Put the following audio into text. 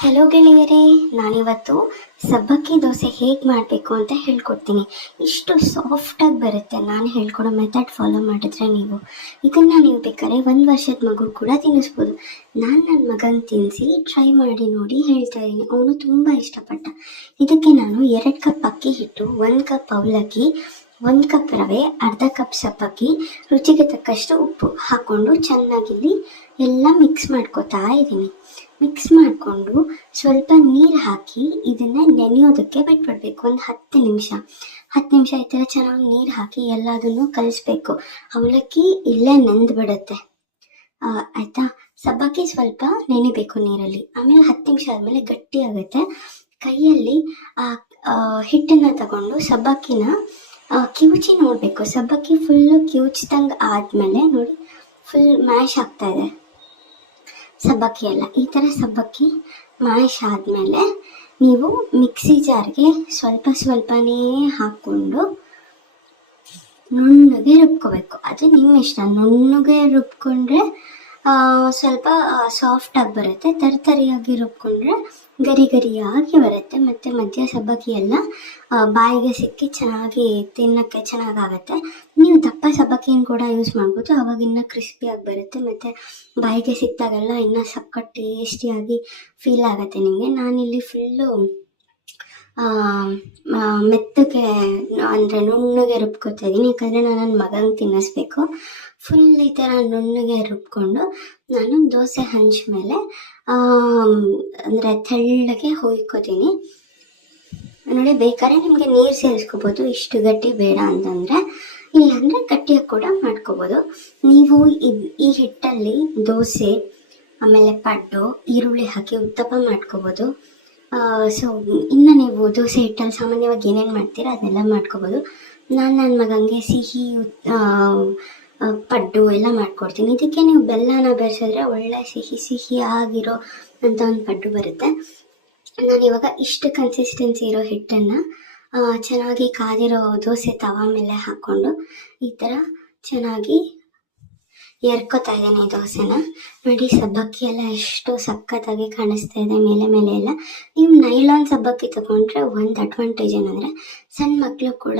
Hello ಗೆಳೆಯರೇ, ನಾನಿವತ್ತು ಸಬ್ಬಕ್ಕಿ ದೋಸೆ ಹೇಗೆ ಮಾಡಬೇಕು ಅಂತ ಹೇಳ್ಕೊಡ್ತೀನಿ. ಇಷ್ಟು ಸಾಫ್ಟಾಗಿ ಬರುತ್ತೆ ನಾನು ಹೇಳ್ಕೊಡೋ ಮೆಥಡ್ ಫಾಲೋ ಮಾಡಿದ್ರೆ. ನೀವು ಬೇಕಾದ್ರೆ 1 ವರ್ಷದ ಮಗು ಕೂಡ ತಿನ್ನಿಸ್ಬೋದು. ನಾನು ನನ್ನ ಮಗನ ತಿನ್ನಿಸಿ ಟ್ರೈ ಮಾಡಿ ನೋಡಿ ಹೇಳ್ತಾ ಇದ್ದೀನಿ, ಅವನು ತುಂಬ ಇಷ್ಟಪಟ್ಟ. ಇದಕ್ಕೆ ನಾನು 2 ಕಪ್ ಅಕ್ಕಿ ಹಿಟ್ಟು, 1 ಕಪ್ ಅವಲಕ್ಕಿ, 1 ಕಪ್ ರವೆ, ಅರ್ಧ ಕಪ್ ಸಬ್ಬಕ್ಕಿ, ರುಚಿಗೆ ತಕ್ಕಷ್ಟು ಉಪ್ಪು ಹಾಕ್ಕೊಂಡು ಚೆನ್ನಾಗಿಲ್ಲಿ ಎಲ್ಲ ಮಿಕ್ಸ್ ಮಾಡ್ಕೊತಾ ಇದ್ದೀನಿ. ಮಿಕ್ಸ್ ಮಾಡಿಕೊಂಡು ಸ್ವಲ್ಪ ನೀರು ಹಾಕಿ ಇದನ್ನು ನೆನೆಯೋದಕ್ಕೆ ಬಿಟ್ಬಿಡ್ಬೇಕು. ಒಂದು 10 ನಿಮಿಷ ಈ ಥರ ಚೆನ್ನಾಗಿ ನೀರು ಹಾಕಿ ಎಲ್ಲದನ್ನು ಕಲಿಸ್ಬೇಕು. ಅವಲಕ್ಕಿ ಇಲ್ಲೇ ನೆಂದು ಬಿಡುತ್ತೆ, ಆಯಿತಾ. ಸಬ್ಬಕ್ಕಿ ಸ್ವಲ್ಪ ನೆನಿಬೇಕು ನೀರಲ್ಲಿ. ಆಮೇಲೆ 10 ನಿಮಿಷ ಆದಮೇಲೆ ಗಟ್ಟಿ ಆಗುತ್ತೆ. ಕೈಯಲ್ಲಿ ಹಿಟ್ಟನ್ನು ತಗೊಂಡು ಸಬ್ಬಕ್ಕಿನ ಕಿವುಚಿ ನೋಡಬೇಕು. ಸಬ್ಬಕ್ಕಿ ಫುಲ್ಲು ಕಿವುಚ್ದಂಗೆ ಆದಮೇಲೆ ನೋಡಿ, ಫುಲ್ ಮ್ಯಾಶ್ ಆಗ್ತಾಯಿದೆ ಸಬ್ಬಕ್ಕಿ ಎಲ್ಲ. ಈ ಥರ ಸಬ್ಬಕ್ಕಿ ಮ್ಯಾಶ್ ಆದಮೇಲೆ ನೀವು ಮಿಕ್ಸಿ ಜಾರ್ಗೆ ಸ್ವಲ್ಪನೇ ಹಾಕ್ಕೊಂಡು ನುಣ್ಣಗೆ ರುಬ್ಕೋಬೇಕು. ಅದು ನಿಮ್ಮ ಇಷ್ಟ. ನುಣ್ಣಗೆ ರುಬ್ಕೊಂಡ್ರೆ ಸ್ವಲ್ಪ ಸಾಫ್ಟಾಗಿ ಬರುತ್ತೆ, ತರಿಯಾಗಿ ರುಬ್ಕೊಂಡ್ರೆ ಗರಿಯಾಗಿ ಬರುತ್ತೆ. ಮತ್ತು ಮಧ್ಯ ಸಬ್ಬಕ್ಕಿ ಎಲ್ಲ ಬಾಯಿಗೆ ಸಿಕ್ಕಿ ಚೆನ್ನಾಗಿ ತಿನ್ನೋಕ್ಕೆ ಚೆನ್ನಾಗಾಗುತ್ತೆ. ನೀವು ದಪ್ಪ ಸಬ್ಬಕ್ಕಿನ ಕೂಡ ಯೂಸ್ ಮಾಡ್ಬೋದು, ಆವಾಗ ಇನ್ನೂ ಕ್ರಿಸ್ಪಿಯಾಗಿ ಬರುತ್ತೆ. ಮತ್ತು ಬಾಯಿಗೆ ಸಿಕ್ಕಿದಾಗೆಲ್ಲ ಇನ್ನೂ ಸಖತ್ ಟೇಸ್ಟಿಯಾಗಿ ಫೀಲ್ ಆಗುತ್ತೆ ನಿಮಗೆ. ನಾನಿಲ್ಲಿ ಫುಲ್ಲು ಮೆತ್ತಗೆ ಅಂದರೆ ನುಣ್ಣಗೆ ರುಬ್ಕೊತಾ ಇದ್ದೀನಿ, ಯಾಕಂದರೆ ನಾನು ನನ್ನ ಮಗನಿಗೆ ತಿನ್ನಿಸ್ಬೇಕು. ಫುಲ್ ಈ ಥರ ನುಣ್ಣಗೆ ರುಬ್ಕೊಂಡು ನಾನು ದೋಸೆ ಹಂಚ್ ಮೇಲೆ ಅಂದರೆ ತೆಳ್ಳಗೆ ಹುಯ್ಕೋತೀನಿ ನೋಡಿ. ಬೇಕಾದ್ರೆ ನಿಮಗೆ ನೀರು ಸೇರಿಸ್ಕೋಬೋದು, ಇಷ್ಟು ಗಟ್ಟಿ ಬೇಡ ಅಂತಂದರೆ. ಇಲ್ಲಾಂದರೆ ಗಟ್ಟಿಯಾಗಿ ಕೂಡ ಮಾಡ್ಕೋಬೋದು. ನೀವು ಈ ಹಿಟ್ಟಲ್ಲಿ ದೋಸೆ, ಆಮೇಲೆ ಪಡ್ಡು, ಈರುಳ್ಳಿ ಹಾಕಿ ಉತ್ತಪ್ಪ ಮಾಡ್ಕೋಬೋದು. ಸೊ ಇನ್ನು ನೀವು ದೋಸೆ ಹಿಟ್ಟಲ್ಲಿ ಸಾಮಾನ್ಯವಾಗಿ ಏನೇನು ಮಾಡ್ತೀರಾ ಅದನ್ನೆಲ್ಲ ಮಾಡ್ಕೋಬೋದು. ನಾನು ನನ್ನ ಮಗನಿಗೆ ಸಿಹಿ ಪಡ್ಡು ಎಲ್ಲ ಮಾಡ್ಕೊಡ್ತೀನಿ. ಇದಕ್ಕೆ ನೀವು ಬೆಲ್ಲನ ಬೆರೆಸಿದ್ರೆ ಒಳ್ಳೆ ಸಿಹಿ ಆಗಿರೋ ಅಂತ ಒಂದು ಪಡ್ಡು ಬರುತ್ತೆ. ನಾನಿವಾಗ ಇಷ್ಟು ಕನ್ಸಿಸ್ಟೆನ್ಸಿ ಇರೋ ಹಿಟ್ಟನ್ನು ಚೆನ್ನಾಗಿ ಕಾದಿರೋ ದೋಸೆ ತವಾ ಮೇಲೆ ಹಾಕ್ಕೊಂಡು ಈ ಥರ ಚೆನ್ನಾಗಿ ಎರ್ಕೋತಾ ಇದ್ದೀನಿ ದೋಸೆನ. ನೋಡಿ, ಸಬ್ಬಕ್ಕಿ ಎಲ್ಲ ಎಷ್ಟು ಸಖತ್ತಾಗಿ ಕಾಣಿಸ್ತಾ ಇದೆ ಮೇಲೆ ಎಲ್ಲ. ನೀವು ನೈಲಾನ್ ಸಬ್ಬಕ್ಕಿ ತಗೊಂಡ್ರೆ ಒಂದು ಅಡ್ವಾಂಟೇಜ್ ಏನಂದರೆ ಸಣ್ಣ ಮಕ್ಕಳು ಕೂಡ